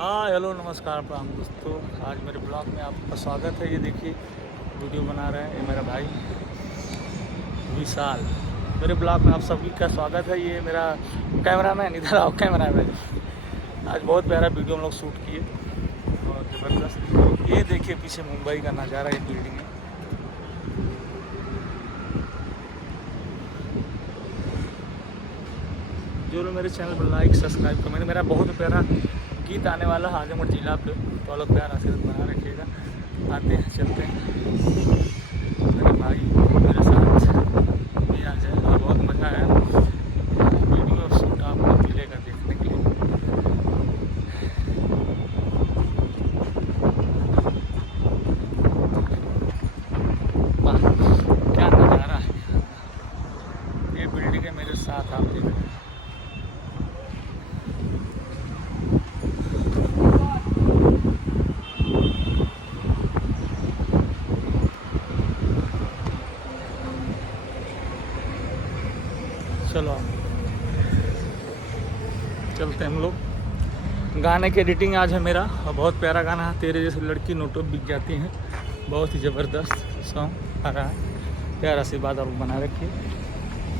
हाँ हेलो नमस्कार प्रणाम दोस्तों। आज मेरे ब्लॉग में आपका स्वागत है। ये देखिए वीडियो बना रहे हैं ये मेरा भाई विशाल। मेरे ब्लॉग में आप सभी का स्वागत है। ये मेरा कैमरामैन, इधर आओ कैमरामैन। आज बहुत प्यारा वीडियो हम लोग शूट किए और ज़बरदस्त। ये देखिए पीछे मुंबई का नज़ारा, ये बिल्डिंग है। जो लोग मेरे चैनल पर लाइक सब्सक्राइब कमेंट, मेरा बहुत प्यारा गीत आने वाला है आजमगढ़ जिला पे, तो लोग प्यार आशीर्वाद बना रखिएगा। आते हैं चलते हैं, मेरे भाई मेरे साथ भी आ जाए और बहुत मज़ा आया। वीडियो शूट आपको मिलेगा देखने के लिए। वाह क्या नज़ारा है। ये बिल्डिंग है मेरे साथ, आप देख रहे हैं। चलो चलते हैं हम लोग। गाने की एडिटिंग आज है मेरा और बहुत प्यारा गाना है, तेरे जैसे लड़की नोटों बिक जाती हैं। बहुत ही ज़बरदस्त सॉन्ग आ रहा है। प्यारा आशीर्वाद और बना रखिए।